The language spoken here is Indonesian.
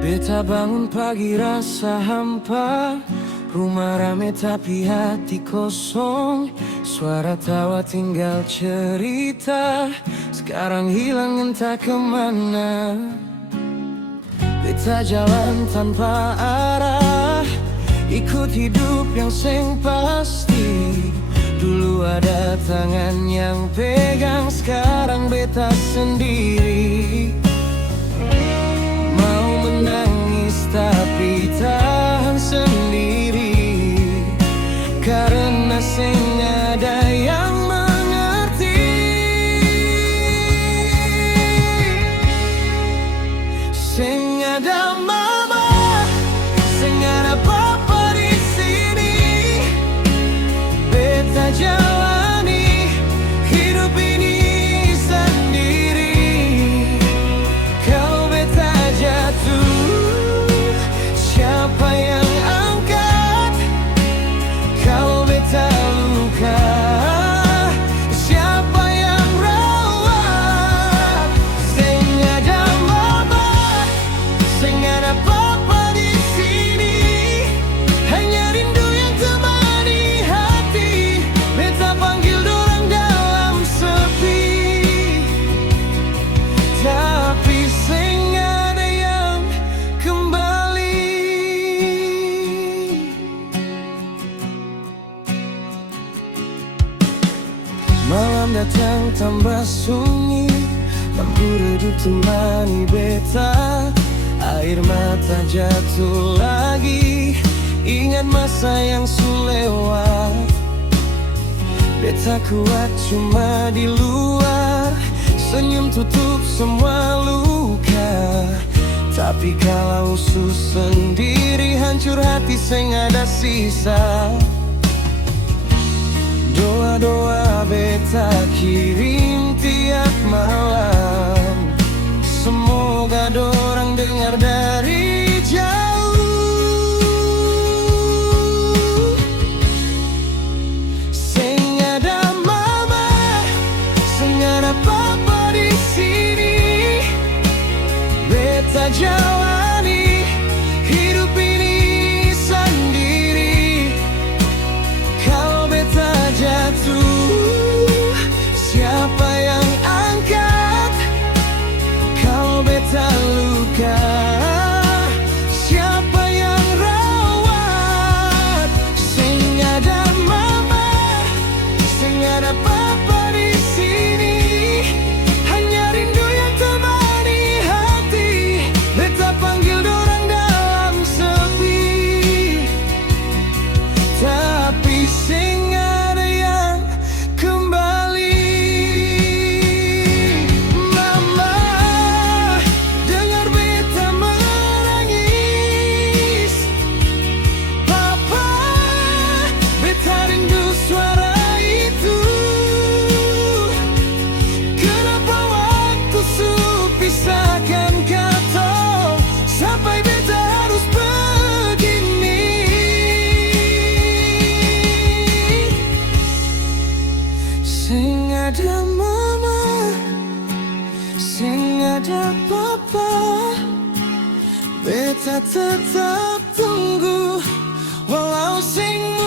Beta bangun pagi rasa hampa, rumah rame tapi hati kosong. Suara tawa tinggal cerita, sekarang hilang entah kemana. Beta jalan tanpa arah, ikut hidup yang seng pasti. Dulu ada tangan yang pegang, sekarang beta sendiri. Mau menangis tapi tahan sendiri, karena seng ada yang mengerti. Seng ada mama, seng ada papa di sini. Beta jalani hidup ini sendiri. Kalau beta jatuh, siapa yang angkat? Kalau beta luka, siapa yang rawat? Seng ada mama, seng ada papa di sini. Hanya rindu yang temani hati. Beta panggil dorang dalam sepi, tapi seng ada yang kembali. Malam datang tambah sunyi, lampu redup temani beta. Air mata jatuh lagi, ingat masa yang sulewat. Beta kuat cuma di luar, senyum tutup semua luka. Tapi kalau usus sendiri, hancur hati seng ada sisa. Doa-doa beta kirim tiap malam, semoga dorang dengar dari jauh. Seng ada mama, seng ada papa di sini. Beta jalani hidup ini sendiri. Kalau beta jatuh, siapa yang angkat? Kalau beta luka, siapa yang rawat? Seng ada mama, seng ada papa di sini. Hanya rindu yang temani hati. Beta panggil dorang dalam sepi, tapi seng ada yang kembali. Mama, dengar beta menangis. Papa, beta rindu suara itu. Kenapa waktu pisahkan kata, sampai beta harus begini. Seng ada mama, seng ada papa. Beta tetap tunggu, walau seng